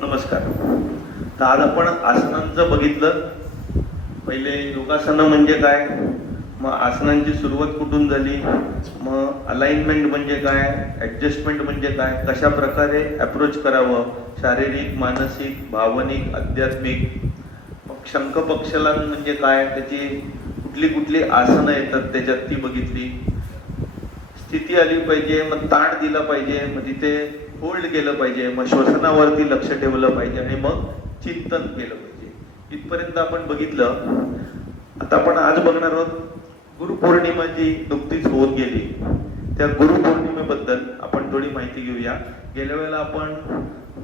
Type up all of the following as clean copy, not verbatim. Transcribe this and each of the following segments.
नमस्कार. तर आज आपण आसनांचं बघितलं. पहिले योगासनं म्हणजे काय, मग आसनांची सुरुवात कुठून झाली, मग अलाइनमेंट म्हणजे काय, ॲडजस्टमेंट म्हणजे काय, कशा प्रकारे अप्रोच करावं, शारीरिक, मानसिक, भावनिक, आध्यात्मिक. मग शंखपक्षलन म्हणजे काय, त्याची कुठली कुठली आसनं येतात त्याच्यात ती बघितली. स्थिती आली पाहिजे, मग ताण दिला पाहिजे, मग तिथे होल्ड केलं पाहिजे, मग श्वसनावरती लक्ष ठेवलं पाहिजे आणि मग चिंतन केलं पाहिजे. इथपर्यंत आपण बघितलं. आता आपण आज बघणार आहोत गुरुपौर्णिमा जी नुकतीच होत गेली, त्या गुरुपौर्णिमेबद्दल आपण थोडी माहिती घेऊया. गेल्या वेळेला आपण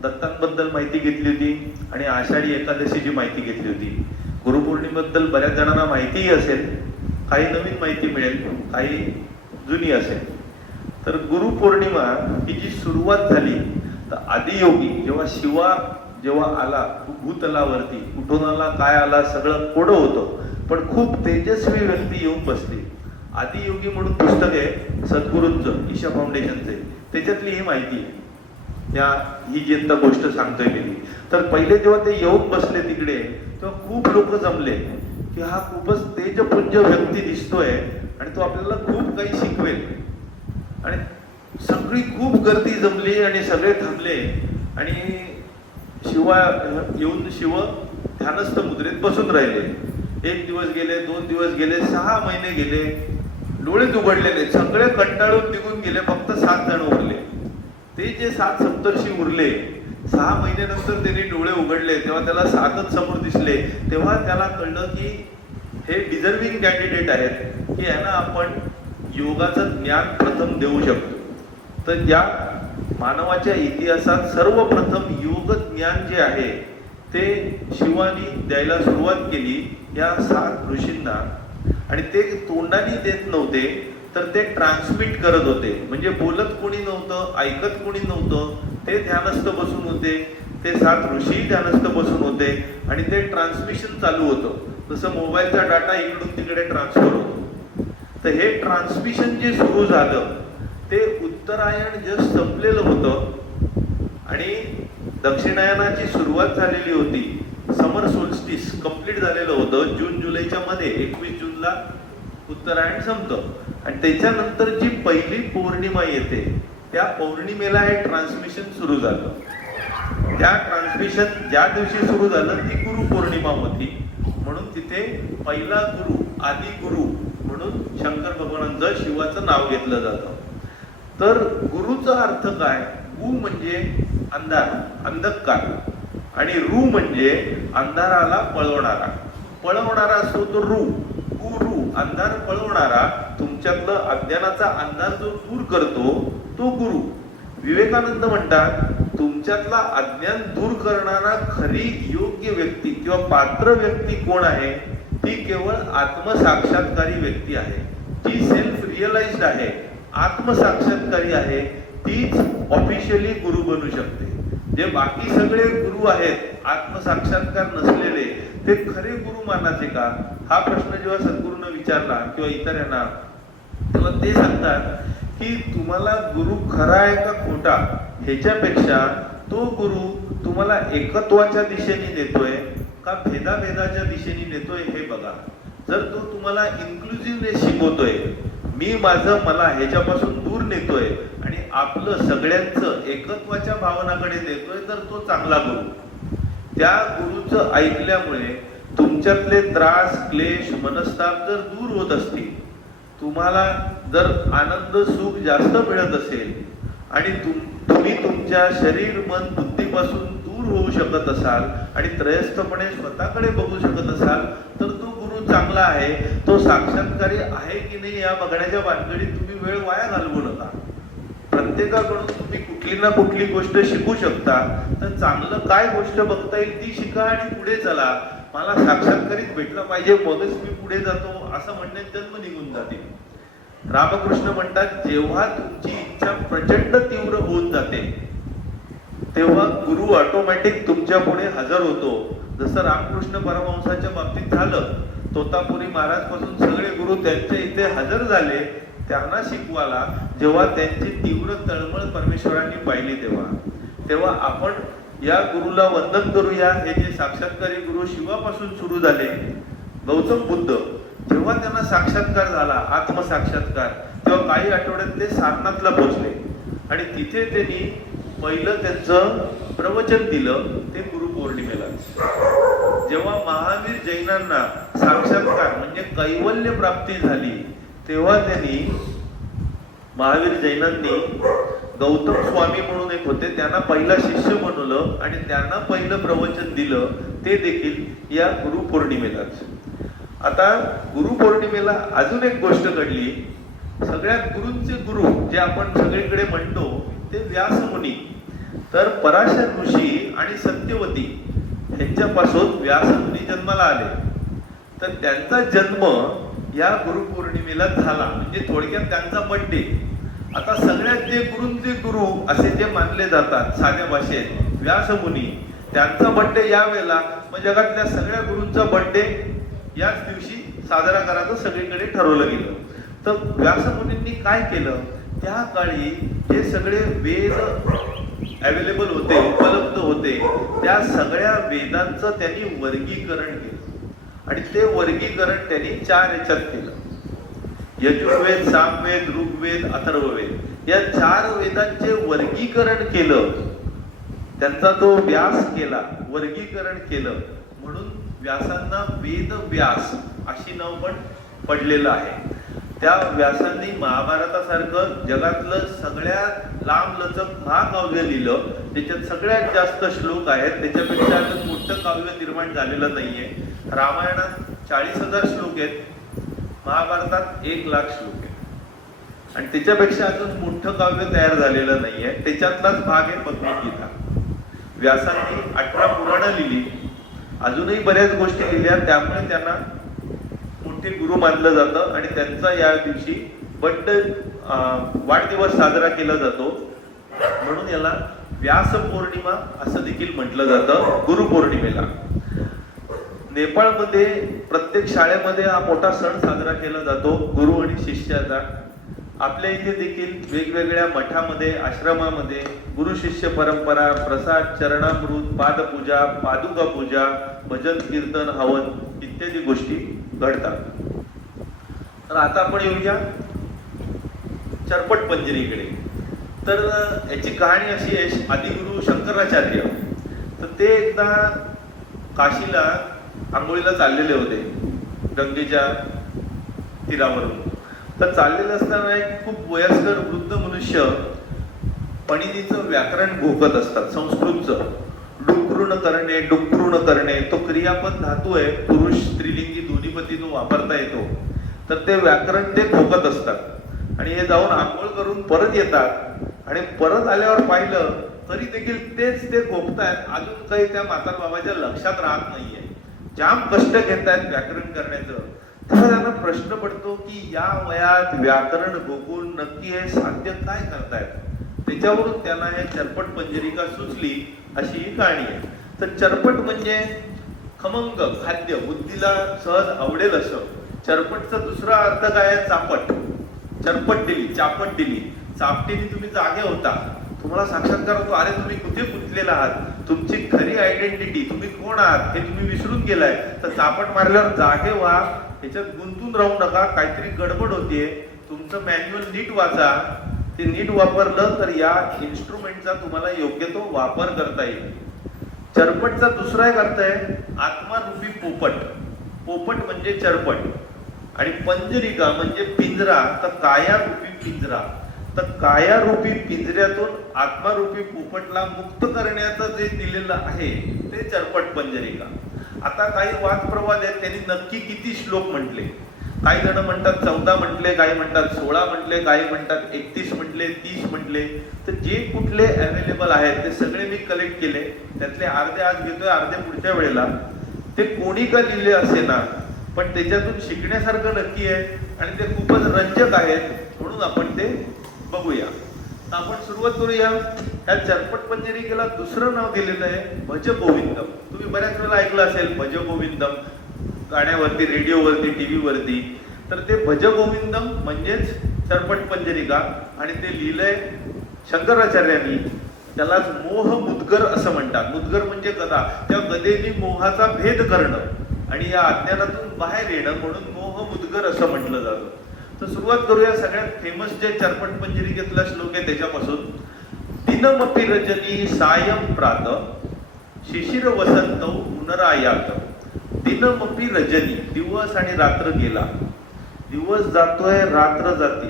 दत्तांबद्दल माहिती घेतली होती आणि आषाढी एकादशीची माहिती घेतली होती. गुरुपौर्णिमेबद्दल बऱ्याच जणांना माहितीही असेल, काही नवीन माहिती मिळेल, काही जुनी असेल. तर गुरुपौर्णिमा ही जी सुरुवात झाली, तर आदियोगी जेव्हा आला भूतलावरती, कुठून आला, काय आला, सगळं कोडं होतं, पण खूप तेजस्वी व्यक्ती येऊन बसली. आदियोगी म्हणून पुस्तक आहे सद्गुरूंचं, ईशा फाउंडेशनचे, त्याच्यातली ही माहिती आहे. ही जी आता गोष्ट सांगतोय मी. तर पहिले जेव्हा ते येऊन बसले तिकडे, तेव्हा खूप लोक जमले की हा खूपच तेजपुंज व्यक्ती दिसतोय आणि तो आपल्याला खूप काही शिकवेल. आणि सगळी खूप गर्दी जमली आणि सगळे थांबले आणि शिव ध्यानस्थ मुद्रेत बसून राहिले. 1 दिवस गेले, 2 दिवस गेले, 6 महिने गेले, डोळेच उघडलेले, सगळे कंटाळून निघून गेले, फक्त 7 जण उरले. ते जे 7 सप्तर्षी उरले, 6 महिन्यानंतर त्यांनी डोळे उघडले, तेव्हा त्याला 7च समोर दिसले. तेव्हा त्याला कळलं की हे डिझर्विंग कॅन्डिडेट आहेत की यांना आपण योगाचं ज्ञान प्रथम देऊ शकतो. तर या मानवाच्या इतिहासात सर्वप्रथम योग ज्ञान जे आहे ते शिवानी द्यायला सुरुवात केली या 7 ऋषींना. आणि ते तोंडाने देत नव्हते, तर ते ट्रान्समिट करत होते. म्हणजे बोलत कोणी नव्हतं, ऐकत कोणी नव्हतं, ते ध्यानस्थ बसून होते, ते 7 ऋषी ध्यानस्थ बसून होते आणि ते ट्रान्समिशन चालू होतं. जसं मोबाईलचा डाटा इकडून तिकडे ट्रान्सफर होतो. तर हे ट्रान्समिशन जे सुरू झालं ते उत्तरायण जस्ट संपलेलं होतं आणि दक्षिणायनाची सुरुवात झालेली होती. समर सोल्स्टिस कंप्लीट झालेलं होतं जून जुलैच्या मध्ये. 21 जूनला उत्तरायण संपतं आणि त्याच्यानंतर जी पहिली पौर्णिमा येते त्या पौर्णिमेला हे ट्रान्समिशन सुरू झालं. त्या ट्रान्समिशन ज्या दिवशी सुरू झालं ती गुरुपौर्णिमा होती. म्हणून तिथे पहिला गुरु, आदि गुरु म्हणून शंकर भगवानांचं, शिवाचं नाव घेतलं जातं. तर गुरुचा अर्थ काय? गु म्हणजे अंधार, अंधकार, आणि रू म्हणजे अंधाराला पळवणारा असतो तो रू. गुरु अंधार पळवणारा, तुमच्यातलं अज्ञानाचा अंधार जो दूर करतो तो गुरु. विवेकानंद म्हणतात तुमच्यातला अज्ञान दूर करणारा खरी योग्य व्यक्ती किंवा पात्र व्यक्ती कोण आहे? ती केवळ आत्मसाक्षात्कारी व्यक्ती आहे, जी सेल्फ रिअलाइज्ड आहे, आत्मसाक्षात्कारी आहे, तीच ऑफिशियली गुरु बनू शकते. जे बाकी सगळे गुरु आहेत आत्मसाक्षात्कार नसलेले, ते खरे गुरु मानाचे का? हा प्रश्न जेव्हा सद्गुरूंना विचारला किंवा इतरांना, तेव्हा ते सांगतात की तुम्हाला गुरु खरा आहे का खोटा ह्याच्यापेक्षा तो गुरु तुम्हाला एकत्वाच्या दिशेने नेतोय का भेदाभेदाच्या दिशेने नेतोय हे बघा. जर तो तुम्हाला इन्क्लुझिव्हनेस शिकवतोय, मी माझं मला ह्याच्यापासून दूर नेतोय आणि आपलं सगळ्यांचं एकत्वाच्या भावनाकडे नेतोय, तर तो चांगला गुरु. त्या गुरुचं ऐकल्यामुळे तुमच्यातले त्रास, क्लेश, मनस्ताप जर दूर होत असतील, तुम्हाला जर आनंद, सुख जास्त मिळत असेल आणि तुम्ही तुमच्या शरीर, मन, बुद्धीपासून दूर होऊ शकत असाल आणि त्रयस्थपणे स्वतःकडे बघू शकत असाल, तर तो गुरु चांगला आहे. तो साक्षात्कारी आहे की नाही या बघण्याच्या भानगडीत तुम्ही वेळ वाया घालवू नका. प्रत्येकाकडून तुम्ही कुठली ना कुठली गोष्ट शिकू शकता. तर चांगलं काय गोष्ट बघता येईल ती शिका आणि पुढे चला. मला साक्षात्कारीत भेटला पाहिजे मगच मी पुढे जातो असं म्हणण्यात जन्म निघून जाते. रामकृष्ण म्हणतात जेव्हा तुमची इच्छा प्रचंड तीव्र होऊन जाते तेव्हा गुरु ऑटोमॅटिक तुमच्या पुढे हजर होतो. जसं रामकृष्ण परमहंसाच्या बाबतीत झालं. तोतापुरी महाराज पासून सगळे गुरु त्यांच्या इथे हजर झाले त्यांना शिकवायला. जेव्हा त्यांची तीव्र तळमळ परमेश्वरांनी पाहिली तेव्हा आपण या गुरुला वंदन करूया. हे जे साक्षात्कारी गुरु शिवापासून सुरू झाले, गौतम बुद्ध जेव्हा त्यांना साक्षात्कार झाला, आत्मसाक्षात्कार, तेव्हा काही आठवड्यात ते सारनाथला पोहोचले आणि तिथे त्यांनी पहिलं त्यांचं प्रवचन दिलं ते गुरुपौर्णिमेला. जेव्हा महावीर जैनांना साक्षात्कार म्हणजे कैवल्य प्राप्ती झाली, तेव्हा त्यांनी महावीर जैनांनी गौतम स्वामी म्हणून एक होते, त्यांना पहिला शिष्य बनवलं आणि त्यांना पहिलं प्रवचन दिलं, ते देखील या गुरुपौर्णिमेलाच. आता गुरुपौर्णिमेला अजून एक गोष्ट घडली. सगळ्यात गुरूंचे गुरु जे आपण सगळीकडे म्हणतो ते व्यासमुनी. तर पराशर ऋषी आणि सत्यवती यांच्यापासून व्यासमुनी जन्माला आले. तर त्यांचा जन्म या गुरुपौर्णिमेला झाला, म्हणजे थोडक्यात त्यांचा बर्थडे. आता सगळ्यात जे गुरूंचे गुरु असे जे मानले जातात साध्या भाषेत व्यासमुनी, त्यांचा बर्थडे या वेळेला, मग जगातल्या सगळ्या गुरूंचा बर्थडे याच दिवशी साजरा करायचं सगळीकडे ठरवलं गेलं. तर व्यासमुनींनी काय केलं, त्या काळी जे सगळे वेद अवेलेबल होते, उपलब्ध होते, त्या सगळ्या वेदांचं त्यांनी वर्गीकरण केलं आणि ते वर्गीकरण त्यांनी 4 याच्यात केलं. यजुर्वेद, सामवेद, ऋग्वेद, अथर्ववेद या 4 वेदांचे वर्गीकरण केलं. त्यांचा तो व्यास केला, वर्गीकरण केलं, म्हणून व्यासांना वेद व्यास अशी नाव पण पडलेलं आहे. त्या व्यासांनी महाभारतासारखं जगातलं सगळ्यात लांब लचक महाकाव्य लिहिलं, त्याच्यात सगळ्यात जास्त श्लोक आहेत, त्याच्यापेक्षा अजून मोठं काव्य निर्माण झालेलं नाहीये. रामायणात 40,000 श्लोक आहेत, महाभारतात 1,00,000 श्लोक आहेत आणि त्याच्यापेक्षा अजून मोठं काव्य तयार झालेलं नाहीये. त्याच्यातलाच भाग आहे भगवद्गीता. व्यासांनी 18 पुराणं लिहिली, अजूनही बऱ्याच गोष्टी लिहिल्या, त्यामुळे त्यांना मोठे गुरु मानलं जातं आणि त्यांचा या दिवशी वाढदिवस साजरा केला जातो, म्हणून याला व्यास पौर्णिमा असं देखील म्हटलं जातं गुरुपौर्णिमेला. नेपाळमध्ये प्रत्येक शाळेमध्ये हा मोठा सण साजरा केला जातो गुरु आणि शिष्याचा. आपल्या इथे देखील वेगवेगळ्या मठामध्ये, आश्रमामध्ये गुरु शिष्य परंपरा, प्रसाद, चरणामृत, पादपूजा, पादुका पूजा, भजन, कीर्तन, हवन इत्यादी गोष्टी घडतात. तर आता आपण येऊया चरपट पंजरीकडे. तर याची कहाणी अशी आहे, आदिगुरु शंकराचार्य तर ते एकदा काशीला आंघोळीला चाललेले होते गंगेच्या तीरावरून. तर चाललेलं असताना एक खूप वयस्कर वृद्ध मनुष्य पणिनीचं व्याकरण घोकत असतात, संस्कृतचं. डुक्कृण करणे, डुक्कृण करणे, तो क्रियापद धातू आहे, पुरुष स्त्रीलिंगी दोन्हीपती तो वापरता येतो. तर ते व्याकरण ते घोकत असतात आणि हे जाऊन आंघोळ करून परत येतात आणि परत आल्यावर पाहिलं तरी देखील तेच ते घोकतायत. अजून काही त्या म्हातार बाबाच्या लक्षात राहत नाहीये, जाम कष्ट घेतायत व्याकरण करण्याचं. तेव्हा त्यांना प्रश्न पडतो की या वयात व्याकरण घोकून नक्की हे साध्य काय करतायत. त्याच्यावरून त्यांना हे चरपट पंजरिका सुचली, अशी ही कहाणी आहे. तर चरपट म्हणजे खमंग खाद्य, बुद्धीला सहज आवडेल असं. चरपटचा दुसरा अर्थ काय आहे, चापट. चरपट दिली, चापट दिली. चापटीने तुम्ही जागे होता, तुम्हाला साक्षात्कार होतो, अरे तुम्ही कुठे गुंतलेला आहात, तुमची खरी आयडेंटिटी, तुम्ही कोण आहात हे तुम्ही विसरून गेलाय. तर चापट मारल्यावर जागे व्हा, ह्याच्यात गुंतून राहू नका. काहीतरी गडबड होतीये, तुमचं मॅन्युअल नीट वाचा. ते नीट वापरलं तर या इन्स्ट्रुमेंटचा तुम्हाला योग्य तो वापर करता येईल. चरपटचा दुसरा एक अर्थ आहे आत्मारूपी पोपट. पोपट म्हणजे चरपट आणि पंजरिका म्हणजे पिंजरा. तर कायारूपी पिंजरा. तर कायारूपी पिंजऱ्यातून आत्मारूपी पोपटला मुक्त करण्याचं जे दिलेलं आहे ते चरपट पंजरिका. आता काही वादप्रवाद आहेत, त्यांनी नक्की किती श्लोक म्हटले. काही जण म्हणतात 14 म्हटले, काही म्हणतात 16 म्हटले, काही म्हणतात 31 म्हटले, 30 म्हटले. तर जे कुठले अवेलेबल आहेत ते सगळे मी कलेक्ट केले. त्यातले अर्धे आज घेतोय, अर्धे पुढच्या वेळेला. ते कोणी का लिहिले असे ना, पण त्याच्यातून शिकण्यासारखं नक्की आहे आणि ते खूपच रंजक आहेत, म्हणून आपण ते बघूया. आपण सुरुवात करूया. या चरपट पंजरिकेला दुसरं नाव दिलेलं आहे भज गोविंदम. तुम्ही बऱ्याच वेळेला ऐकलं असेल भज गोविंदम, गाण्यावरती, रेडिओवरती, टीव्हीवरती. तर ते भज गोविंदम म्हणजेच चरपट पंजरिका आणि ते लिहिलंय शंकराचार्यांनी. त्यालाच मोह मुद्गर असं म्हणतात. मुद्गर म्हणजे गदा. त्या गदेने मोहाचा भेद करणं आणि या अज्ञानातून बाहेर येणं, म्हणून मोह मुद्गर असं म्हटलं जातं. तर सुरुवात करूया सगळ्यात फेमस जे चर्पण पंजरिकेतला श्लोक आहे त्याच्यापासून. दिनमपि रजनी सायं प्रात शिशिर वसंत पुनरायात. दिनमपि रजनी, दिवस आणि रात्र गेला. दिवस जातोय, रात्र जाते.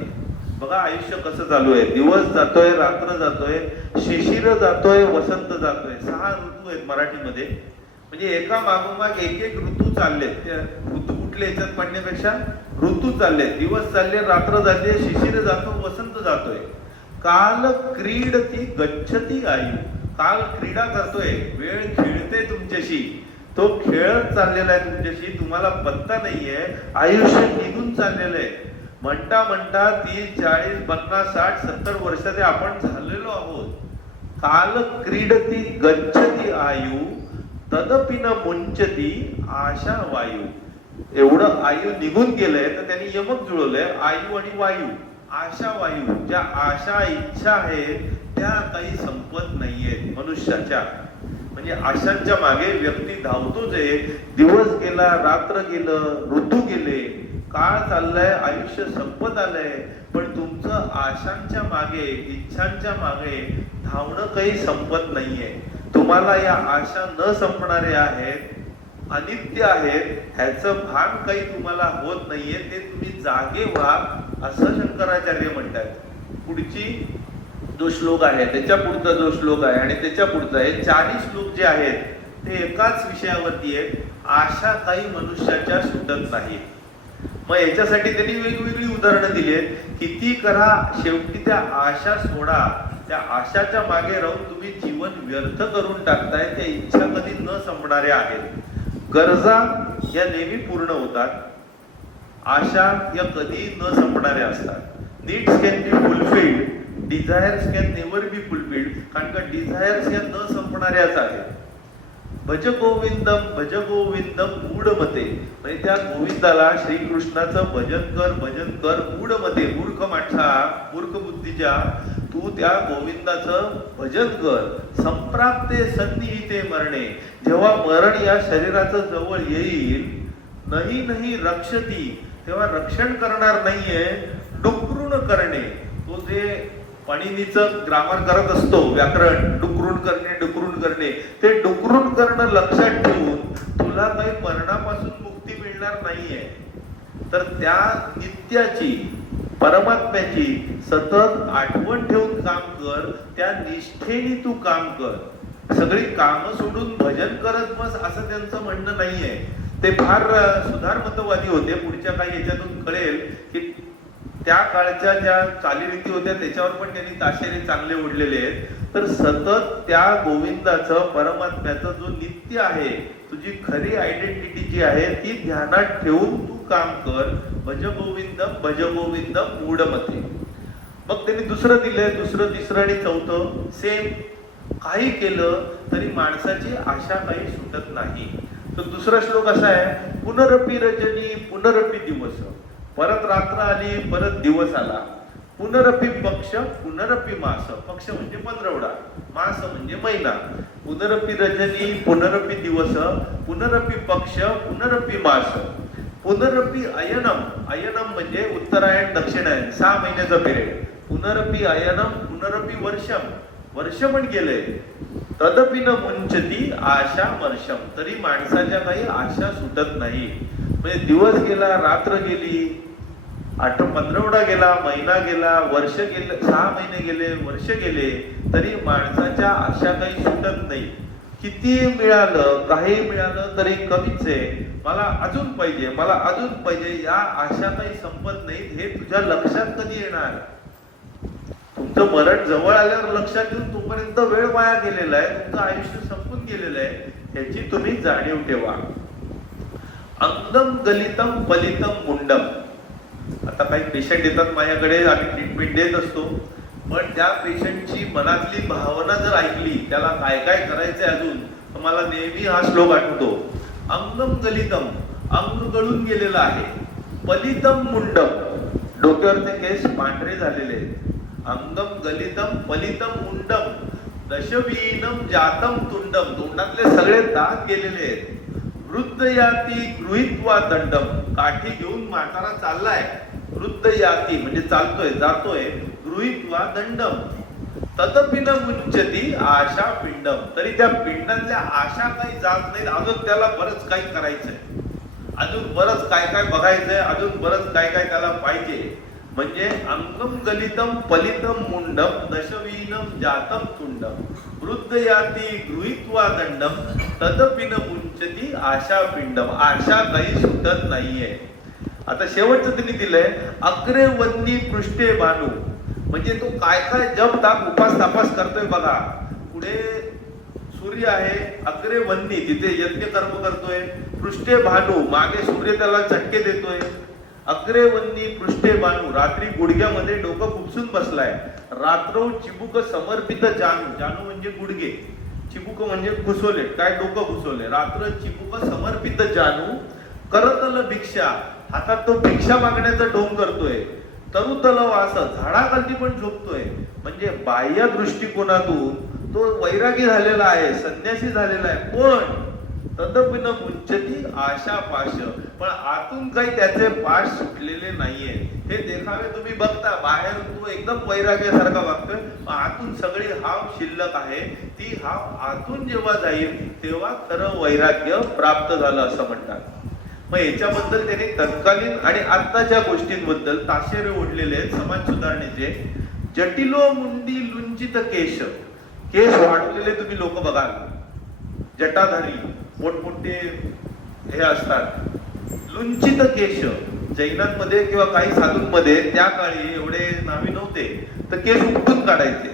बघा आयुष्य कसं चालू आहे. दिवस जातोय, रात्र जातोय, शिशिर जातोय, वसंत जातोय. 6 ऋतू आहेत मराठीमध्ये. म्हणजे एका मागोमाग एक एक ऋतू चाललेत. त्या ऋतू कुठले याच्यात पडण्यापेक्षा ऋतू चाललेत. दिवस चालले, रात्र जाते, शिशिर जातो, वसंत जातोय. काल क्रीडती गच्छती आयु. काल क्रीडा करतोय, वेळ खेळते तुमच्याशी. तो खेळत चाललेला आहे तुमच्याशी, तुम्हाला पत्ता नाहीये. आयुष्य निघून चाललेलं आहे. म्हणता म्हणता 30, 40, 50, 60, 70 वर्षाचे आपण झालेलो आहोत. काल क्रीडती गच्छती आयु तदपि न मुंचती आशा वायू. एवढं आयु निघून गेलंय तर त्यांनी यमक जुळवलंय. आयु आणि वायू, आशा वायू. ज्या आशा इच्छा आहेत त्या काही संपत नाहीयेत मनुष्याच्या. म्हणजे आशांच्या मागे व्यक्ती धावतोच आहे. दिवस गेला, रात्र गेलं, ऋतू गेले, काळ चाललाय, आयुष्य संपत आलंय. पण तुमचं आशांच्या मागे, इच्छांच्या मागे धावणं काही संपत नाहीये. तुम्हाला या आशा न संपणाऱ्या आहेत, अनित्य आहेत, ह्याचं भान काही तुम्हाला होत नाहीये. ते तुम्ही जागे व्हा असं शंकराचार्य म्हणतात. पुढची जो श्लोक आहे, त्याच्या पुढचा जो श्लोक आहे आणि त्याच्या पुढचा, हे 4 श्लोक जे आहेत ते एकाच विषयावरती आहेत. आशा काही मनुष्याच्या सुटत नाही. मग याच्यासाठी त्यांनी वेगवेगळी उदाहरणं दिली आहेत. किती करा, शेवटी त्या आशा सोडा. त्या आशाच्या मागे राहून तुम्ही जीवन व्यर्थ करून टाकताय. त्या इच्छा कधी न संपणाऱ्या आहेत. गरजा या नेहमी पूर्ण होतात. आशा या कधी न संपणाऱ्या असतात. Needs can be fulfilled, desires can never be fulfilled. कारण का डिझायर्स या न संपणाऱ्याच आहेत. भज गोविंदम भज गोविंदम मूढमते. म्हणजे त्या गोविंदाला, श्रीकृष्णाचं भजन कर, भजन कर मूढमते. मूर्ख माणसा, मूर्ख बुद्धीच्या, तू त्या गोविंदाचं भजन कर. संप्राप्ते सन्निहिते मरणे. जेव्हा मरण या शरीराचं जवळ येईल, नाही नाही रक्षती, तेव्हा रक्षण करणार नाहीये. डुकरून करणे. तो जे पाणिनीचं ग्रामर करत असतो, व्याकरण, डुकरून करणे, डुकरून करणे. ते डुकरून करणं लक्षात ठेवून तुला काही मरणापासून मुक्ती मिळणार नाहीये. तर त्या नित्याची, परमात्म्याची सतत आठवण ठेवून काम कर. त्या निष्ठेने तू काम कर. सगळी कामं सोडून भजन करत बस असं त्यांचं म्हणणं नाहीये. ते फार सुधारमतवादी होते. पुढच्या काही याच्यातून कळेल की त्या काळच्या ज्या चालीरीती होत्या त्याच्यावर पण त्यांनी ताशेरे चांगले ओढलेले आहेत. तर सतत त्या गोविंदाचं, परमात्म्याचं जो नित्य आहे, तुझी खरी आयडेंटिटी जी आहे ती ध्यानात ठेवून तू काम कर. भज गोविंदम भज गोविंदम मूढमते. मग त्यांनी दुसरं दिलंय, दुसरं, तिसरं आणि चौथं सेम. काही केलं तरी माणसाची आशा काही सुटत नाही. तर दुसरा श्लोक असा आहे. पुनरपि रजनी पुनरपि दिवस. परत रात्र आली, परत दिवस आला. पुनरपि पक्ष पुनरपि मास. पक्ष म्हणजे पंधरवडा, मास म्हणजे महिना. पुनरपि रजनी पुनरपि दिवस, पुनरपि पक्ष पुनरपि मास. पुनरपि अयनम. अयनम म्हणजे उत्तरायण, दक्षिणायन, 6 महिन्याचा पिरियड. पुनरपि अयनम पुनरपि वर्षम. वर्ष पण गेले. तदपि न मुंचती आशा वर्षम. तरी माणसाच्या काही आशा सुटत नाही. म्हणजे दिवस गेला, रात्र गेली, 15 गेला, महिना गेला, वर्ष गेले, 6 महिने गेले, वर्ष गेले, तरी माणसाच्या आशा काही सुटत नाही. किती मिळालं, काही मिळालं तरी कमीच आहे. मला अजून पाहिजे, मला अजून पाहिजे. या आशा काही संपत नाहीत. हे तुझ्या लक्षात कधी येणार? तुमचं मरण जवळ आल्यावर लक्षात येऊन तोपर्यंत वेळ वाया गेलेला आहे, तुमचं आयुष्य संपून गेलेलं आहे. ह्याची तुम्ही जाणीव ठेवा. अंगम गलितम पलितम मुंडम. आता काही पेशंट येतात माझ्याकडे, आम्ही ट्रीटमेंट देत असतो. पण त्या पेशंटची मनातली भावना जर ऐकली, त्याला काय काय करायचंय अजून, तर मला नेहमी हा श्लोक आठवतो. अंगम गलितम, अंग गळून गेलेलं आहे. पलितम मुंडम, डोक्यावरचे केस पांढरे झालेले आहेत. अंगम गलितम पलितम मुंडम. दशवीनम जातम तुंडम, तोंडातले सगळे दात गेलेले आहेत. वृद्ध याती गृहीत्वा दंडम, काठी घेऊन म्हातारा चाललाय. वृद्ध याती म्हणजे चालतोय, जातोय. गृहीत्वा दंडम तदपि न मुंचती आशा पिंडम, तरी त्या पिंडातल्या आशा काही जात नाहीत. अजून त्याला बरंच काही करायचंय, अजून बरंच काय काय बघायचंय, अजून बरंच काय काय त्याला पाहिजे. म्हणजे अंगम गलितम पलितम मुंडम दशवीनम जातम तुंडम वृद्ध याती गृहीत्वा दंडम तदपि न मुंचती आशा पिंडम, आशा काही सुटत नाहीये. आता शेवटचं त्यांनी दिलंय अग्रे वन्नी पृष्ठे बानू, म्हणजे तो काय काय जप ताप उपास तापास करतोय बघा. पुढे सूर्य आहे, अग्रे वन्नी तिथे यज्ञ कर्म करतोय. पृष्ठे भानू, मागे सूर्य त्याला चटके देतोय. अग्रे वन्नी पृष्ठे बानू, रात्री गुडघ्यामध्ये डोकं खुपसून बसलाय. रात्रौ चिबुक समर्पित जानू, जानू म्हणजे गुडघे, चिबुक म्हणजे घुसवले, काय डोकं घुसवले. रात्र चिबुक समर्पित जानू करतल भिक्षा, हातात तो भिक्षा मागण्याचा ढोंग करतोय. तरुतल वास, झाडाखाली पण झोपतोय. म्हणजे बाह्य दृष्टिकोनातून तो वैरागी झालेला आहे, संन्यासी झालेला आहे. पण तदपि न मुंचती आशा पाश, पण आतून काही त्याचे पाश सुटलेले नाहीये. हे देखावे तुम्ही बघता, बाहेर तो एकदम वैराग्यासारखा वागतोय, आतून सगळी हाव शिल्लक आहे. ती हाव आतून जेव्हा जाईल तेव्हा खरं वैराग्य प्राप्त झालं असं म्हणतात. मग याच्याबद्दल त्यांनी तत्कालीन आणि आत्ताच्या गोष्टींबद्दल ताशेरे ओढलेले आहेत समाज सुधारणेचे. जटिलो मुंडी लुंचित केश, केस वाढवलेले तुम्ही लोक बघाल, जटाधारी मोठमोठे हे असतात. लुंचित केश, जैनांमध्ये किंवा काही साधूंमध्ये त्या काळी एवढे नावी नव्हते, तर केस उपटून काढायचे.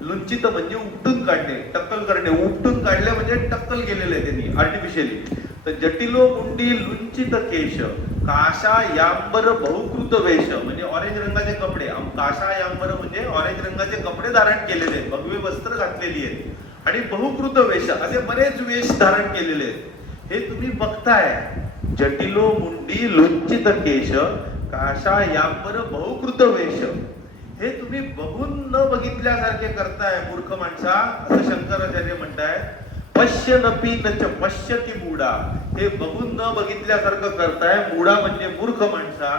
लुंचित म्हणजे उपटून काढणे, टक्कल करणे. उपटून काढले म्हणजे टक्कल केलेलं आहे त्यांनी आर्टिफिशियली. तर जटिलो मुंडी लुंचित केश काशा यांबर बहुकृत वेश, म्हणजे ऑरेंज रंगाचे कपडे. काशा यांबर म्हणजे ऑरेंज रंगाचे कपडे धारण केलेले आहेत, भगवे वस्त्र घातलेली आहेत. आणि बहुकृत वेश, असे बरेच वेश धारण केलेले आहेत. हे तुम्ही बघताय. जटिलो मुंडी लुंचित केश काशा यांबर बहुकृत वेश, हे तुम्ही बघून न बघितल्यासारखे करताय मूर्ख माणसा, असं शंकराचार्य म्हणताय. पश्य नपी नच पश्यती मूढा, हे बघून न बघितल्यासारखं करताय. मूढा म्हणजे मूर्ख माणसा.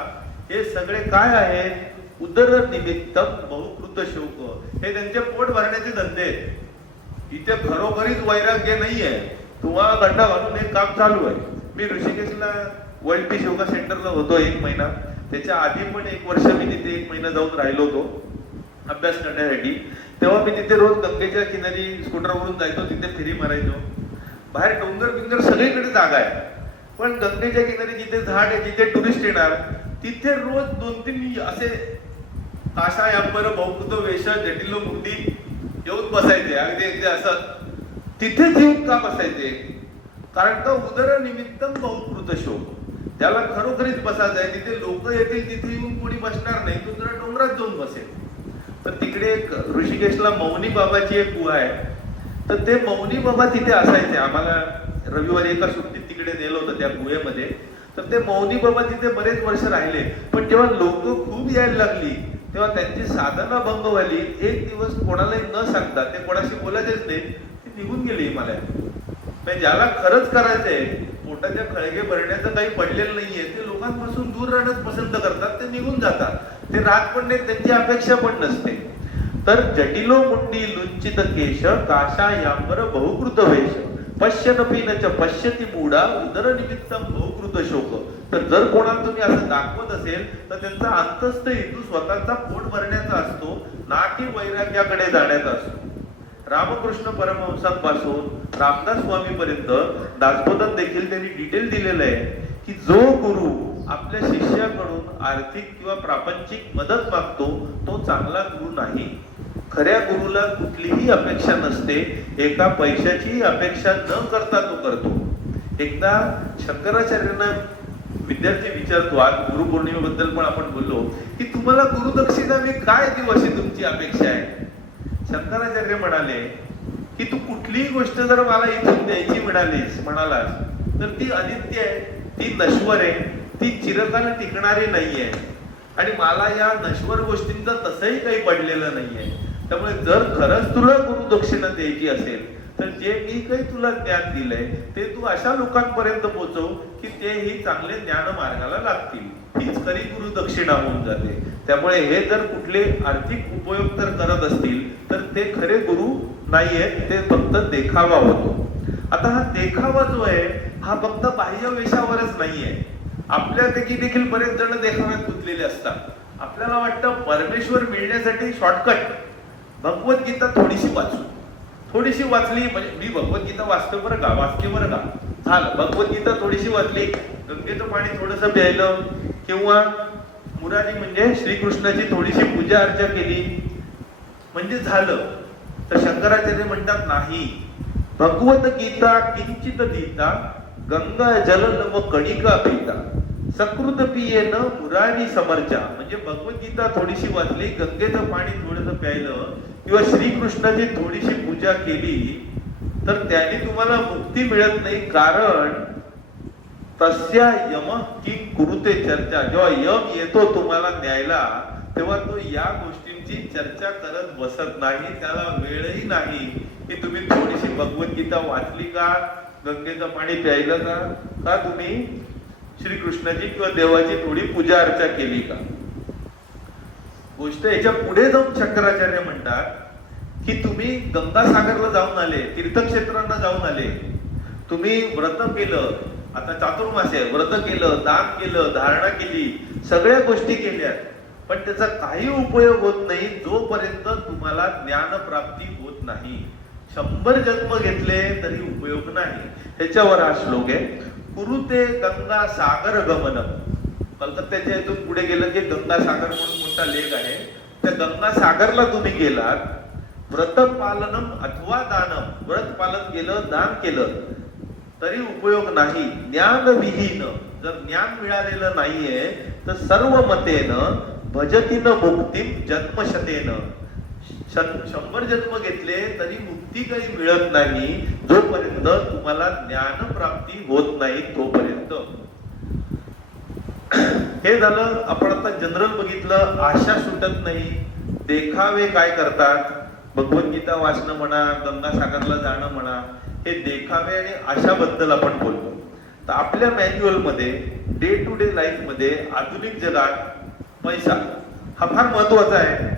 हे सगळे काय आहेत? उदर निमित्तम बहुकृत शोक, हे त्यांचे पोट भरण्याचे धंदे आहेत. इथे खरोखरीच वैराग्य नाहीये. तुम्हाला गड्डा घालून एक काम चालू आहे. मी ऋषिकेशला वर्ल्ड पीस योगा सेंटरला होतो 1 महिना. त्याच्या आधी पण 1 वर्ष मी तिथे 1 महिना जाऊन राहिलो होतो अभ्यास करण्यासाठी. तेव्हा मी तिथे रोज गंगेच्या किनारी स्कूटरवरून जायचो, तिथे फेरी मारायचो. बाहेर डोंगर बिंगर सगळीकडे जागा आहे, पण गंगेच्या किनारी जिथे झाड आहे, जिथे टुरिस्ट येणार, तिथे रोज 2-3 असे काशा यांबर बहुकृत वेश जटिलो मुंडी येऊन बसायचे. अगदी असं तिथेच येऊन का बसायचे? कारण का उदर निमित्तम बहुकृत शोक, त्याला खरोखरीच बसायचं आहे. तिथे लोक येतील, तिथे येऊन कोणी बसणार नाही, तो जरा डोंगरात जाऊन बसेल. तर तिकडे एक ऋषिकेशला मौनी बाबाची एक गुहा आहे. तर ते मौनी बाबा तिथे असायचे. आम्हाला रविवारी एका सुट्टीत तिकडे नेलं होतं त्या गुहेमध्ये. तर ते मौनी बाबा तिथे बरेच वर्ष राहिले. पण जेव्हा लोक खूप यायला लागली तेव्हा त्यांची साधना भंग झाली. एक दिवस कोणालाही न सांगता, ते कोणाशी बोलायचेच नाही, ते निघून गेले हिमालयात. म्हणजे ज्याला खरंच करायचंय, पोटाच्या खळगे भरण्याचं काही पडलेलं नाहीये, ते लोकांपासून दूर राहणंच पसंत करतात, ते निघून जातात. ते राहत पण नाही, त्यांची अपेक्षा पण नसते. तर जटिलो मुंडी लुंचित केश काशा यांबर बहुकृत वेश पश्यनपी नच पश्यती मूढा उदर निमित्तम बहुकृत शोक. तर जर कोणाला तुम्ही असं दाखवत असेल तर त्यांचा अंतस्थ हेतू स्वतःचा पोट भरण्याचा असतो, ना की वैराग्याकडे जाण्याचा असतो. रामकृष्ण परमहंसांपासून रामदास स्वामी पर्यंत दासबोधात देखील त्यांनी डिटेल दिलेलं आहे की जो गुरु आपल्या शिष्याकडून आर्थिक किंवा प्रापंचिक मदत मागतो तो चांगला गुरु नाही. खऱ्या गुरुला कुठलीही अपेक्षा नसते, एका पैशाची अपेक्षा न करता तो करतो. एकदा शंकराचार्यांना विद्यार्थी विचारतो, आज गुरुपौर्णिमेबद्दल पण आपण बोललो, की तुम्हाला गुरुदक्षिणा मी काय देऊ अशी तुमची अपेक्षा आहे? शंकराचार्य म्हणाले की तू कुठलीही गोष्ट जर मला इथून द्यायची म्हणालास तर ती अनित्य आहे, ती नश्वर आहे, ती चिरकाल टिकणारी नाहीये. आणि मला या नश्वर गोष्टींचा तसंही काही पडलेलं नाहीये. त्यामुळे जर खरंच तुला गुरुदक्षिणा द्यायची असेल तर जे मी काही तुला ज्ञान दिलंय ते तू अशा लोकांपर्यंत पोहोचव की तेही चांगले ज्ञान मार्गाला लागतील, हीच खरी गुरुदक्षिणा होऊन जाते. त्यामुळे हे जर कुठले आर्थिक उपयोग तर करत असतील तर ते खरे गुरु नाहीयेत, ते फक्त देखावा होतो. आता हा देखावा जो आहे हा फक्त बाह्य वेशावरच नाहीये. आपल्यापैकी देखील बरेच जण देखाव्यात गुंतलेले असतात. आपल्याला वाटतं परमेश्वर मिळण्यासाठी शॉर्टकट, भगवद्गीता थोडीशी वाचली म्हणजे मी भगवद्गीता वाचतो बरं का, झालं. भगवद्गीता थोडीशी वाचली, गंगेचं पाणी थोडस प्यायलं, किंवा मुरारी म्हणजे श्रीकृष्णाची थोडीशी पूजा अर्चा केली म्हणजे झालं. तर शंकराचार्य म्हणतात नाही, भगवद्गीता किंचित दीता गंगा जल व कणिका पिता सकृत पियेन मुरारी समर्चा. म्हणजे भगवद्गीता थोडीशी वाचली, गंगेचं पाणी थोडंसं प्यायलं किंवा श्रीकृष्णाची थोडीशी पूजा केली तर त्याने तुम्हाला मुक्ती मिळत नाही. कारण तस्या यम की कुरुते चर्चा, जेव्हा यम येतो तुम्हाला न्यायला तेव्हा तो या गोष्टींची चर्चा करत बसत नाही, त्याला वेळही नाही की तुम्ही थोडीशी भगवद्गीता वाचली का, गंगेचं पाणी प्यायलं का तुम्ही श्रीकृष्णाची किंवा देवाची थोडी पूजा अर्चा केली का. गोष्ट याच्या पुढे जाऊन शंकराचार्य म्हणतात की तुम्ही गंगासागरला जाऊन आले, तीर्थक्षेत्रांना जाऊन आले, तुम्ही व्रत केलं, आता चातुर्मास आहे, व्रत केलं, दान केलं, धारणा केली, सगळ्या गोष्टी केल्या, पण त्याचा काही उपयोग होत नाही जोपर्यंत तुम्हाला ज्ञान प्राप्ती होत नाही. 100 जन्म घेतले तरी उपयोग नाही. त्याच्यावर हा श्लोक आहे, कुरुते गंगा सागर गमनम. कलकत्त्याच्या इथून पुढे गेलं की गंगा सागर म्हणून मोठा लेक आहे, त्या गंगा सागरला तुम्ही गेलात, व्रत पालनम अथवा दानम, व्रत पालन केलं, दान केलं तरी उपयोग नाही. ज्ञान विहीन, जर ज्ञान मिळालेलं नाहीये तर सर्व मतेनं भजतीन मुक्ती जन्मशतेन, 100 जन्म घेतले तरी मुक्ती काही मिळत नाही जोपर्यंत तुम्हाला ज्ञान प्राप्ती होत नाही तोपर्यंत. हे झालं. आपण आता जनरल बघितलं, आशा सुटत नाही, देखावे काय करतात, भगवद्गीता वाचणं म्हणा, गंगासागरला जाणं म्हणा, हे देखावे आणि आशाबद्दल आपण बोलतो. तर आपल्या मॅन्युअल मध्ये डे टू डे लाईफ मध्ये आधुनिक जगात पैसा हा फार महत्वाचा आहे,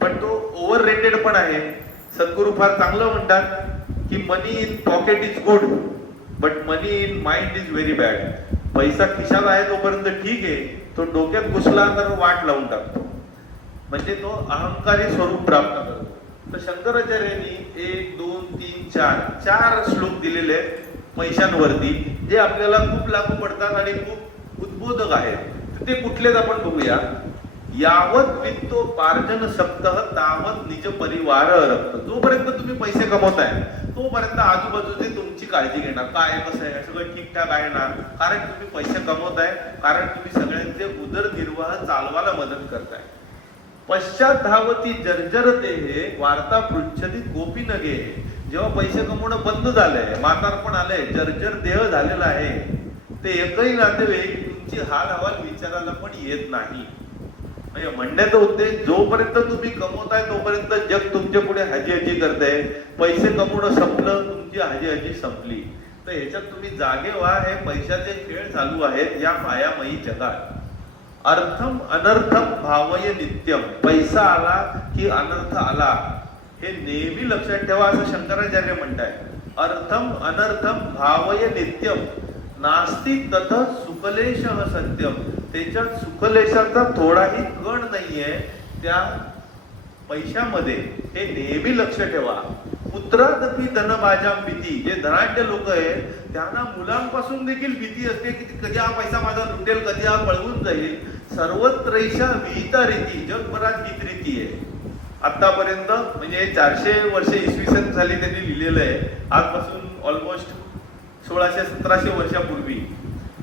पण तो ओव्हर रेटेड पण आहे. सद्गुरू फार चांगलं म्हणतात की money in pocket is good but money in mind is very bad. पैसा खिशात आहे तोपर्यंत ठीक आहे, तो डोक्यात घुसला तर वाट लावून टाकतो, म्हणजे तो अहंकारी स्वरूप प्राप्त करतो. तर शंकराचार्यांनी 1 2 3 4 श्लोक दिलेले आहेत पैशांवरती, जे आपल्याला खूप लागू पडतात आणि खूप उद्बोधक आहेत. तर ते कुठलेच आपण बघूया. यावत वित्तोपार्जन सप्तह तावत निज परिवार रक्त. जोपर्यंत तुम्ही पैसे कमवताय तोपर्यंत आजूबाजूचे तुमची काळजी घेणार, काय कसं आहे सगळं ठीकठाक आहे ना, कारण तुम्ही पैसे कमवताय, कारण तुम्ही सगळ्यांचे उदरनिर्वाह चालवायला मदत करताय. पश्चात धावती जर्जरते हे वार्ता पृच्छती गोपी नगे. जेव्हा पैसे कमवणं बंद झालंय, म्हातारपण आलंय, जर्जर देह झालेला आहे, ते एकही नातेवाईक तुमची हाल हवाल विचारायला पण येत नाही. म्हणजे म्हणण्याचा उद्देश, जोपर्यंत तुम्ही कमवताय तोपर्यंत जग तुमच्या पुढे हाजी हाजी करताय. पैसे कमवणं संपलं, तुमची हाजी हाजी संपली. तर ह्याच्यात तुम्ही जागे व्हा. हे पैशाचे खेळ चालू आहेत या मायामयी जगात. अर्थम अनर्थम भावय नित्यम. पैसा आला की अनर्थ आला हे नेहमी लक्षात ठेवा, असं शंकराचार्य म्हणतायत. अर्थम अनर्थम भावय नित्यम नास्ति तथ सुकलेश सत्यम. त्याच्यात सुकलेशाचा थोडाही कण नाहीये त्या पैशामध्ये, हे नेहमी लक्ष ठेवा. पुत्रादपी धनभाजाम भीती. जे धनाढ्य लोक आहेत त्यांना मुलांपासून देखील भीती असते की कधी हा पैसा माझा लुटेल, कधी हा पळवून जाईल. सर्वत्रैषा विहिता रीती. जगभरात हीच रीती आहे आतापर्यंत. म्हणजे 400 वर्ष इसवी सन झाली त्यांनी लिहिलेलं आहे, आजपासून ऑलमोस्ट 1600-1700 वर्षापूर्वी.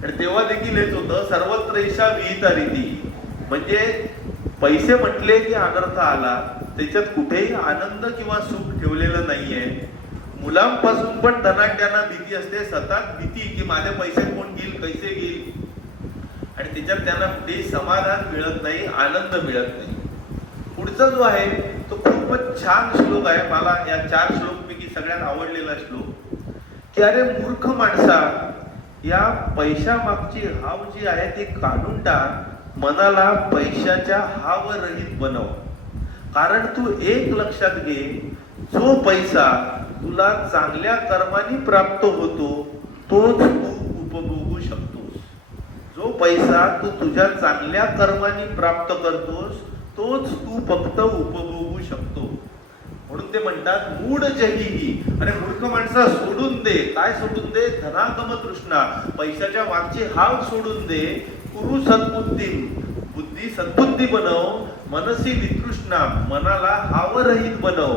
आणि तेव्हा देखील हेच होतं, सर्वत्रैषा विहिता रीती. म्हणजे पैसे म्हटले की अनर्थ आला, त्याच्यात कुठेही आनंद किंवा सुख ठेवलेलं नाहीये. मुलांपासून पण धनाढ्यांना भीती असते, सतत भीती की माझे पैसे कोण घेईल, कैसे घेईल, आणि त्याच्यात त्यांना कुठेही समाधान मिळत नाही, आनंद मिळत नाही. पुढचा जो आहे तो खूप खूपच छान श्लोक आहे. मला या 4 श्लोकपैकी सगळ्यात आवडलेला श्लोक, की अरे मूर्ख माणसा, या पैशा मागची हाव जी आहे ती काढून टाक, मनाला पैशाच्या हावरहित बनव. कारण तू एक लक्षात घे, जो पैसा तुला चांगल्या कर्माने प्राप्त होतो तोच तू उपभोगू शकतोस. जो पैसा तू तुझ्या चांगल्या कर्माने प्राप्त करतोस तोच तू फक्त उपभोगू शकतो. म्हणून ते म्हणतात मूढ जही, आणि मूर्ख माणसा सोडून दे. काय सोडून दे? धनागम तृष्णा, पैशाच्या मागची हाव सोडून दे. कुरु सद्बुद्धी, बुद्धी सद्बुद्धी बनव. मनसी वितृष्णा, मनाला हावरहित बनव.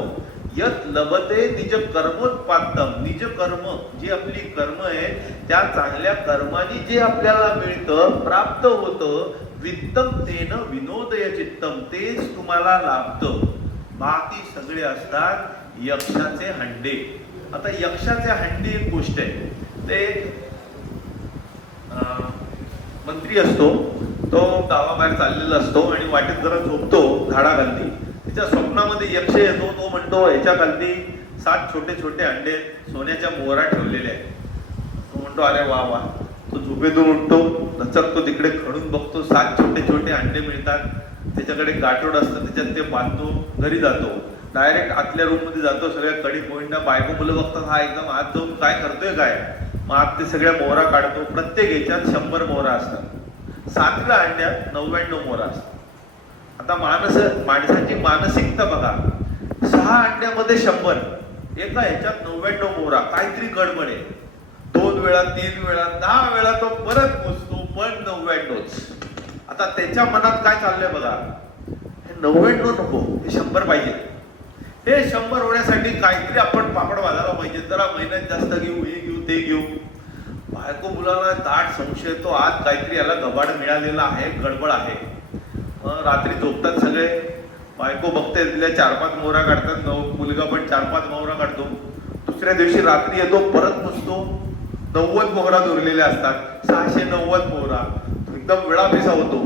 यत लभते निज कर्मोत्पादम, निज कर्म, जी आपली कर्म आहे त्या चांगल्या कर्मानी जे आपल्याला मिळतं, प्राप्त होतं, वित्तम तेन विनोदय चित्तम, तेच तुम्हाला लाभतं. बाकी सगळे असतात यक्षाचे हंडे. आता यक्षाचे हंडे एक गोष्ट आहे. ते मंत्री असतो, तो गावाबाहेर चाललेला असतो आणि वाटेत जरा झोपतो झाडाखाली. त्याच्या स्वप्नामध्ये यक्ष येतो. तो म्हणतो ह्याच्या खाली 7 छोटे छोटे अंडे सोन्याच्या मोहरा ठेवलेले आहेत. तो म्हणतो अरे वा वा. तो झोपेतून उठतो, लचकतो, तिकडे खडून बघतो, 7 छोटे छोटे अंडे मिळतात. त्याच्याकडे गाठोड असतं, त्याच्यात ते बांधतो, घरी जातो. डायरेक्ट आतल्या रूम मध्ये जातो. सगळ्या कडी पोइंटा बायको मुलं बघतात, हा एकदम आत जाऊन काय करतोय काय. मग आत ते सगळ्या मोहरा काढतो. प्रत्येक ह्याच्यात 100 मोहरा असतात. 7व्या अंड्यात 99 मोहरा असतात. आता माणसाची मानसिकता बघा, 6 अंड्यामध्ये 100, एका ह्याच्यात 99 मोहरा. काहीतरी गडबड आहे. 2 वेळा 3 वेळा 10 वेळा तो परत मोजतो, पण 99च. आता त्याच्या मनात काय चाललंय बघा, हे 99 नको, हे 100 पाहिजे. हे 100 होण्यासाठी काहीतरी आपण पापड वाजायला पाहिजे. जरा मेहनत जास्त घेऊ, हे घेऊ ते घेऊ. बायको मुलाला दाट संशय तो, आज काहीतरी याला गबाड मिळालेला आहे, गडबड आहे. रात्री झोपतात सगळे. बायको बघते, तिला 4-5 मोहरा काढतात. मुलगा पण 4-5 मोहरा काढतो. दुसऱ्या दिवशी रात्री येतो, परत पुसतो, 90 मोहरा उरलेल्या असतात. 690 मोहरा. एकदम वेळापिसा होतो.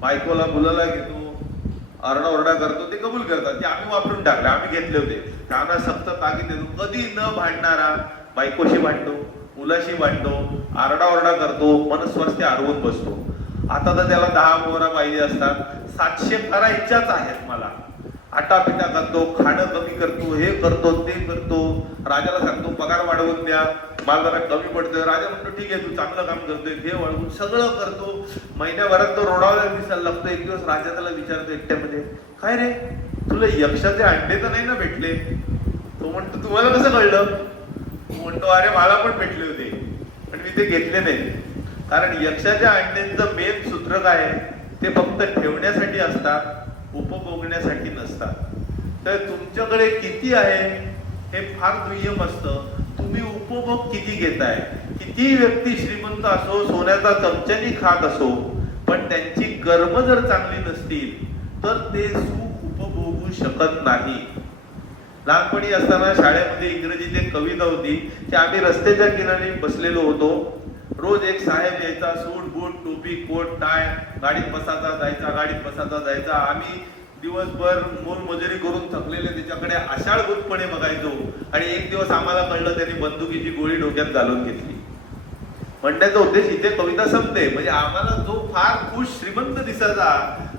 बायकोला मुलाला घेतो, आरडाओरडा करतो. ते कबूल करतात, ते आम्ही वापरून टाकले, आम्ही घेतले होते. त्यांना सक्त ताकीद देतो. कधी न भांडणारा, बायकोशी भांडतो, मुलाशी भांडतो, आरडाओरडा करतो, मनस्वास्थ्य हरवून बसतो. आता तर त्याला 10 मोहरा पाहिजे असतात. 700 करायच्याच आहेत मला. आटापिटा करतो, खाणं कमी करतो, हे करतो ते करतो. राजाला सांगतो पगार वाढवून द्या, मला जरा कमी पडतोय. राजा म्हणतो ठीक आहे, तू चांगलं काम करतोय, घे वाढवून. सगळं करतो. महिन्याभरात तो रोडावला दिसायला लागतो. एक दिवस राजा त्याला विचारतो एकट्यामध्ये, काय रे तुला यक्षाचे अंडे तर नाही ना भेटले? तो म्हणतो तुम्हाला कसं कळलं? तो म्हणतो अरे मला पण भेटले होते, पण मी ते घेतले नाही. कारण यक्षाच्या अंड्यांचं मेन सूत्र काय आहे, ते फक्त ठेवण्यासाठी असतात, उपभोगण्यासाठी नसतात. तर तुमच्याकडे किती आहे हे फार दुय्यम असतं. तुम्ही उपभोग किती घेताय. किती व्यक्ती श्रीमंत असो, सोन्याचा चमच्यानी खात असो, पण त्यांची कर्म जर चांगली नसतील तर ते सुख उपभोगू शकत नाही. लहानपणी असताना शाळेमध्ये इंग्रजीत एक कविता होती की आम्ही रस्त्याच्या किनारी बसलेलो होतो. रोज एक साहेब यायचा, सूट बूट टोपी कोट टाय, गाडीत बसायचा जायचा, गाडीत बसायचा जायचा. आम्ही दिवसभर मोलमजुरी करून थकलेले त्याच्याकडे आशाळभूतपणे बघायचो. आणि एक दिवस आम्हाला कळलं त्यांनी बंदुकीची गोळी डोक्यात घालून घेतली. म्हणण्याचा उद्देश इथे कविता संपते. म्हणजे आम्हाला जो फार खुश श्रीमंत दिसायचा,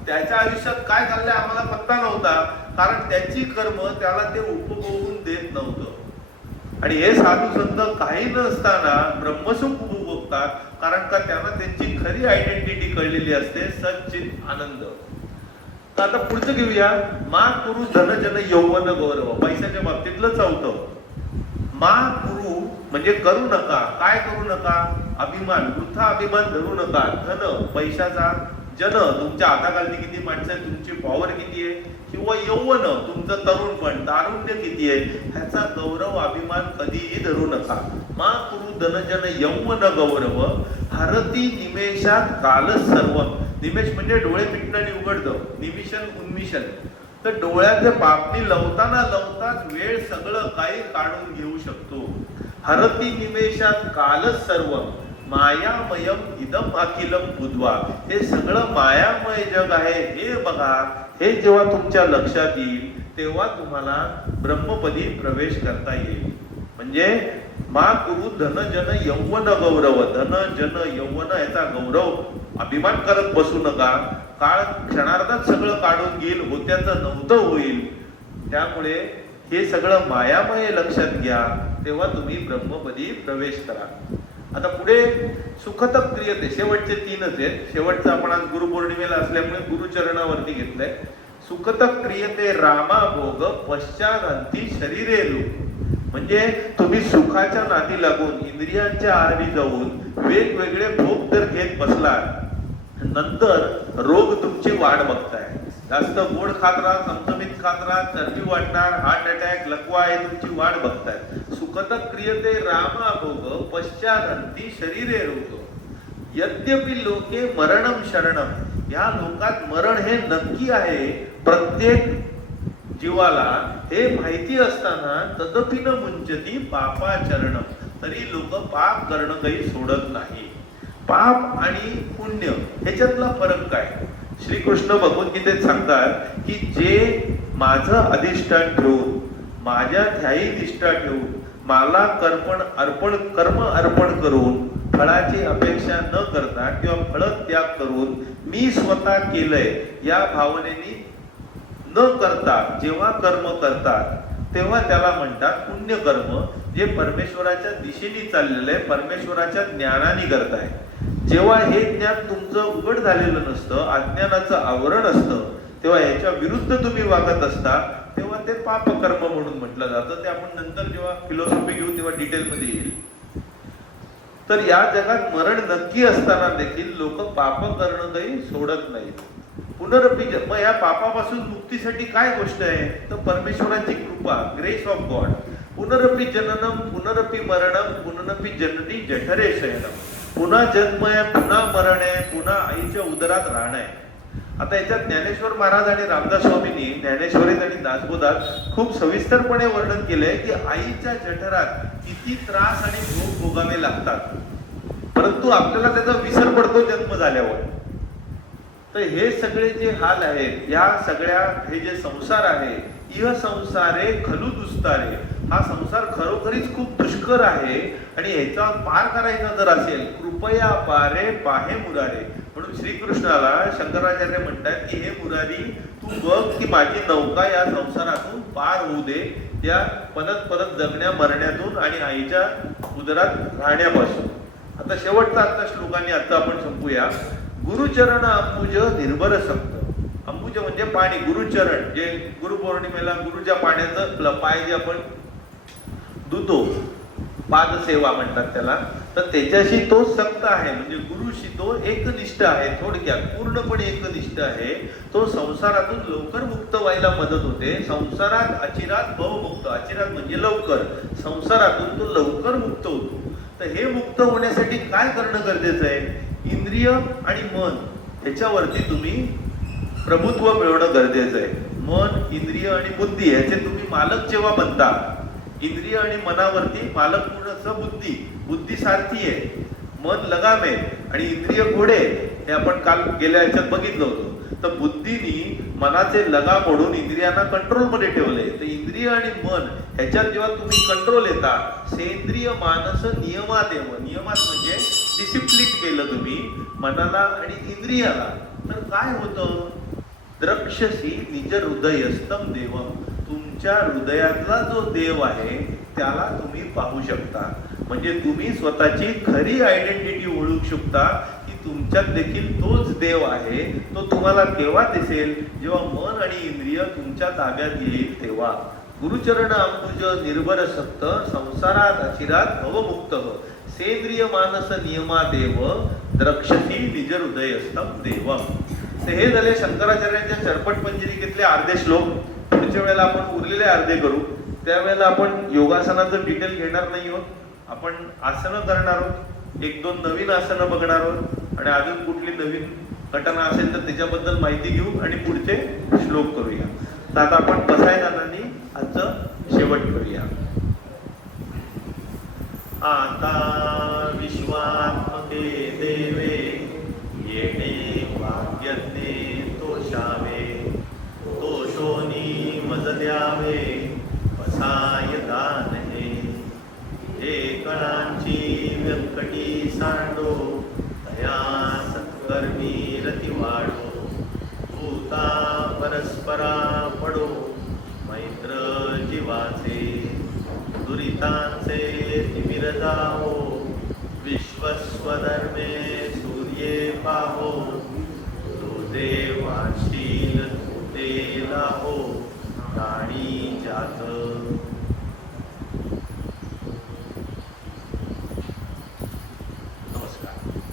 त्याच्या आयुष्यात काय चाललंय आम्हाला पत्ता नव्हता. कारण त्याची कर्म त्याला ते उपभोगून देत नव्हतं. आणि हे साधू संत काही नसताना ब्रह्मसुख उपभोगतात, कारण का त्यांना त्यांची खरी आयडेंटिटी कळलेली असते, सच्चित आनंद. तर आता पुढचं घेऊया. मा कुरु धनजन यौवन गौरव. पैशाच्या बाबतीतलं 4. मा कुरु म्हणजे करू नका. काय करू नका? अभिमान, वृथा अभिमान धरू नका. धन पैशाचा, जन तुमच्या हाताखाली किती माणसं आहे, तुमची पॉवर किती आहे, किंवा यौवन तुमचं तरुणपण, तारुण्य किती आहे, ह्याचा गौरव अभिमान कधीही धरू नका. मा कुरु धनजन यौवन गौरव हरती निमेषात काल सर्व. निमेष म्हणजे डोळे मिटण्याने उघडतं, निमिषण उन्मिषण. तर डोळ्याचे पापणी लवताना लवताच वेळ सगळं काही काढून घेऊ शकतो. हरती निमेषात कालच सर्व मायामयम इदम अखिलम बुधवा. हे सगळं मायामय जग आहे हे बघा. हे जेव्हा तुमच्या लक्षात येईल तेव्हा तुम्हाला ब्रह्मपदी प्रवेश करता येईल. म्हणजे मा गुरु धन जन यौवन गौरव, धन जन यौवन याचा गौरव अभिमान करत बसू नका. काळ क्षणार्धात सगळं काढून घेईल, होत्याचं नव्हतं होईल. त्यामुळे हे सगळं मायामय लक्षात घ्या, तेव्हा तुम्ही ब्रह्मपदी प्रवेश करा. आता पुढे सुखतक क्रियते, शेवटचे 3च आहेत. शेवटचं आपण आज गुरुपौर्णिमेला असल्यामुळे गुरुचरणावरती घेतलंय. सुखतक क्रियते रामा भोग पश्चादंती शरीरे लोक. म्हणजे तुम्ही सुखाच्या नादी लागून इंद्रियांच्या आहारी जाऊन वेगवेगळे भोग जर घेत बसलात, नंतर रोग तुमची वाट बघताय. जास्त गोड खात राहा, चमचमीत खात राहा, चरबी वाढणार, हार्ट अटॅक, लकवा हे तुमची वाट बघताय. सुखतक क्रियते रामा भोग पश्चादंती शरीरे रोग. यद्यपि लोके मरणम शरणम. या लोकात मरण हे नक्की आहे प्रत्येक जीवाला, हे माहिती असताना तदपि न मुंचती पापाचरणम. तरी लोक पाप करणं काही सोडत नाही. पाप आणि पुण्य ह्याच्यातला फरक काय? श्रीकृष्ण भगवद्गीतेत सांगतात की जे माझं अधिष्ठान ठेवून, माझ्या ध्यायी निष्ठा ठेवून, मला कर्म अर्पण करून, फळाची अपेक्षा न करता किंवा फळ त्याग करून मी स्वतः केलंय या भावनेने न करता जेव्हा कर्म करतात, तेव्हा त्याला म्हणतात पुण्य कर्म. जे परमेश्वराच्या दिशेने चाललेलं आहे, परमेश्वराच्या ज्ञानाने करताय. जेव्हा हे ज्ञान तुमचं उघड झालेलं नसतं, अज्ञानाचं आवरण असतं, तेव्हा याच्या विरुद्ध तुम्ही वागत असता, तेव्हा ते पापकर्म म्हणून म्हटलं जातं. ते आपण नंतर जेव्हा फिलॉसॉफी घेऊ तेव्हा डिटेलमध्ये येईल. तर या जगात मरण नक्की असताना देखील लोक पाप करणं काही सोडत नाहीत. पुनरपी जन्म, या पापापासून मुक्तीसाठी काय गोष्ट आहे? तर परमेश्वराची कृपा, ग्रेस ऑफ गॉड. पुनरपी जननम पुनरपी मरणम पुनरपी जननी जठरे शयनम. पुन्हा जन्म आहे, पुन्हा मरण आहे, पुन्हा आईच्या उदरात राहणं आहे. आता याच्यात ज्ञानेश्वर महाराज आणि रामदास स्वामींनी ज्ञानेश्वरीत आणि दासबोधात खूप सविस्तरपणे वर्णन केलंय की आईच्या जठरात किती त्रास आणि भोग भोगावे लागतात, परंतु आपल्याला त्याचा विसर पडतो जन्म झाल्यावर. तर हे सगळे जे हाल आहेत, या सगळ्या हे जे संसार आहे, इह संसारे खलू दुस्तारे. हा संसार खरोखरीच खूप दुष्कर आहे आणि ह्याचा पार करायचा जर असेल, कृपया पारे पाहे मुरारे. म्हणून श्रीकृष्णाला शंकराचार्य म्हणतात की हे मुरारी, तू बघ की माझी नौका या संसारातून पार होऊ दे, त्या परत जगण्या मरण्यातून आणि आईच्या उदरात राहण्यापासून. आता शेवटचा आता श्लोकाने आता आपण संपूया. गुरुचरण अंबुज निर्भर सक्त. अंबुज म्हणजे पाणी, गुरुचरण जे गुरुपौर्णिमेला गुरुच्या पाण्याचं पाय जे आपण धुतो, पादसेवा म्हणतात त्याला, तर त्याच्याशी तो सक्त आहे. म्हणजे गुरुशी तो एकनिष्ठ आहे. थोडक्यात पूर्णपणे एकनिष्ठ आहे. तो संसारातून लवकर मुक्त व्हायला मदत होते. संसारात अचिरात भवमुक्त, अचिरात म्हणजे लवकर, संसारातून तो लवकर मुक्त होतो. तर हे मुक्त होण्यासाठी काय करणं गरजेचं आहे? इंद्रिय आणि मन ह्याच्यावरती तुम्ही प्रभुत्व मिळवणं गरजेचं आहे. मन, इंद्रिय आणि बुद्धी ह्याचे तुम्ही मालक जेव्हा बनता, इंद्रिय आणि मनावरती मालक पूर्ण बुद्धी, बुद्धी सारथी आहे, मन लगाम आहे आणि इंद्रिय घोडे. हे आपण काल गेल्या ह्याच्यात बघितलं होतं. तर बुद्धीनी मनाचे लगाम ओढून इंद्रियांना कंट्रोलमध्ये ठेवले. तर इंद्रिय आणि मन ह्याच्यात जेव्हा तुम्ही कंट्रोल येता, सेंद्रिय मानस नियमात येव. नियमात म्हणजे डिसिप्लिन केलं तुम्ही मनाला आणि इंद्रियाला, तर काय होतं? द्रक्षसी निज हृदयस्थम देवम. तुमच्या हृदयातला जो देव आहे त्याला तुम्ही पाहू शकता. म्हणजे तुम्ही स्वतःची खरी आयडेंटिटी ओळखू शकता की तुमच्यात देखील तोच देव आहे. तो तुम्हाला तेव्हा दिसेल जेव्हा मन आणि इंद्रिय तुमच्या ताब्यात येईल तेव्हा. गुरुचरण अंबुज निर्भर सक्त संसारात अचिरात भवमुक्त. सेंद्रिय मानस नियमा देव द्रक्षसी निज हृदयस्थम देवम. तर हे झाले शंकराचार्यांच्या चरपट पंजरिकेतले अर्धे श्लोक. पुढच्या वेळेला आपण उरलेले अर्धे करू. त्यावेळेला आपण योगासनाचं डिटेल घेणार नाही आहोत. आपण आसनं करणार आहोत, 1-2 नवीन आसनं बघणार आहोत आणि अजून कुठली नवीन घटना असेल तर त्याच्याबद्दल माहिती घेऊ आणि पुढचे श्लोक करूया. तर आता आपण पसायदानांनी आजचं शेवट करूया. आता विश्वात्मके देवे येणे वाग्यज्ञे तोषावे. तोषोनी मजद्या व्यंकटी सांडो, दया सत्कर्मी रती वाढो, भूता परस्परा पडो, मैत्र जीवाचे, दुरितांचे तिमिर जावो, विश्वस्वधर्मे सूर्ये पाहो, तो देवाशी